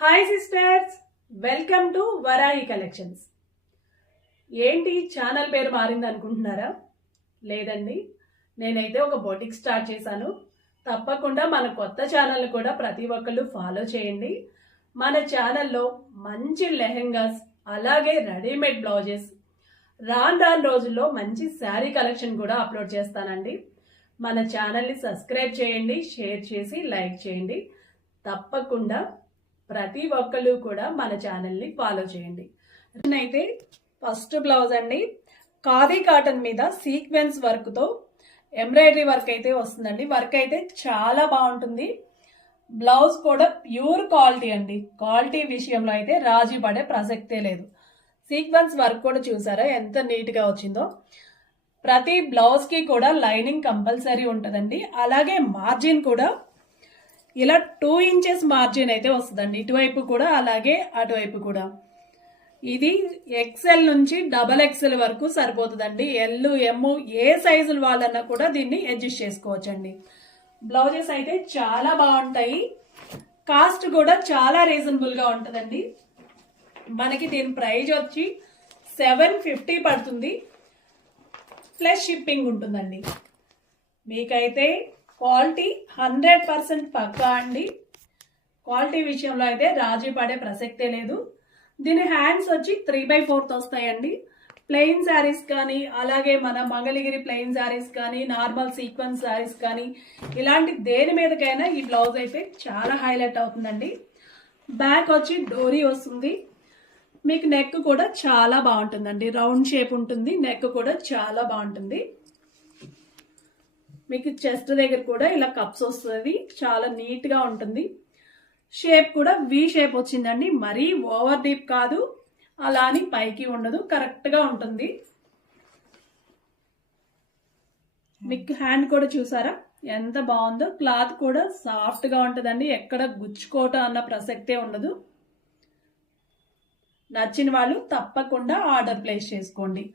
Hi sisters, welcome to Varahi collections. ఏంటి channel పేరు మారింది అనుకుంటున్నారా? లేదండి, నేనైతే ఒక బొటిక్ స్టార్ట్ చేశాను. తప్పకుండా మన కొత్త ఛానల్ కూడా ప్రతి ఒక్కళ్ళు ఫాలో చేయండి. మన ఛానల్లో మంచి లెహెంగాస్, అలాగే రెడీమేడ్ బ్లౌజెస్, రాను రోజుల్లో మంచి శారీ కలెక్షన్ కూడా అప్లోడ్ చేస్తానండి. మన ఛానల్ని సబ్స్క్రైబ్ చేయండి, షేర్ చేసి లైక్ చేయండి. తప్పకుండా ప్రతి ఒక్కళ్ళు కూడా మన ఛానల్ని ఫాలో చేయండి. అయితే ఫస్ట్ బ్లౌజ్ అండి, ఖాదీ కాటన్ మీద సీక్వెన్స్ వర్క్తో ఎంబ్రాయిడరీ వర్క్ అయితే వస్తుందండి. వర్క్ అయితే చాలా బాగుంటుంది. బ్లౌజ్ కూడా ప్యూర్ క్వాలిటీ అండి. క్వాలిటీ విషయంలో అయితే రాజీ పడే ప్రసక్తే లేదు. సీక్వెన్స్ వర్క్ కూడా చూసారా ఎంత నీట్గా వచ్చిందో. ప్రతి బ్లౌజ్కి కూడా లైనింగ్ కంపల్సరీ ఉంటుందండి. అలాగే మార్జిన్ కూడా ఇలా 2 ఇంచెస్ మార్జిన్ అయితే వస్తుందండి, ఇటువైపు కూడా అలాగే అటువైపు కూడా. ఇది XL నుంచి XXL వరకు సరిపోతుందండి. L, M ఏ సైజులు వాళ్ళన్నా కూడా దీన్ని అడ్జస్ట్ చేసుకోవచ్చండి. బ్లౌజెస్ అయితే చాలా బాగుంటాయి. కాస్ట్ కూడా చాలా రీజనబుల్గా ఉంటుందండి. మనకి దీని ప్రైజ్ వచ్చి 750 పడుతుంది, ప్లస్ షిప్పింగ్ ఉంటుందండి. మీకైతే క్వాలిటీ 100% పక్కా అండి. క్వాలిటీ విషయంలో అయితే రాజీ పడే ప్రసక్తే లేదు. దీని హ్యాండ్స్ వచ్చి 3/4 వస్తాయండి. ప్లెయిన్ శారీస్ కానీ, అలాగే మన మంగళగిరి ప్లెయిన్ శారీస్ కానీ, నార్మల్ సీక్వెన్స్ శారీస్ కానీ, ఇలాంటి దేని మీదకైనా ఈ బ్లౌజ్ అయితే చాలా హైలైట్ అవుతుందండి. బ్యాక్ వచ్చి డోరీ వస్తుంది. మీకు నెక్ కూడా చాలా బాగుంటుందండి, రౌండ్ షేప్ ఉంటుంది. నెక్ కూడా చాలా బాగుంటుంది. మీకు చెస్ట్ దగ్గర కూడా ఇలా కప్స్ వస్తుంది, చాలా నీట్గా ఉంటుంది. షేప్ కూడా వి షేప్ వచ్చిందండి. మరీ ఓవర్ డీప్ కాదు, అలా అని పైకి ఉండదు, కరెక్ట్గా ఉంటుంది. మీకు హ్యాండ్ కూడా చూసారా ఎంత బాగుందో. క్లాత్ కూడా సాఫ్ట్గా ఉంటుందండి, ఎక్కడ గుచ్చుకోవటం అన్న ప్రసక్తే ఉండదు. నచ్చిన వాళ్ళు తప్పకుండా ఆర్డర్ ప్లేస్ చేసుకోండి.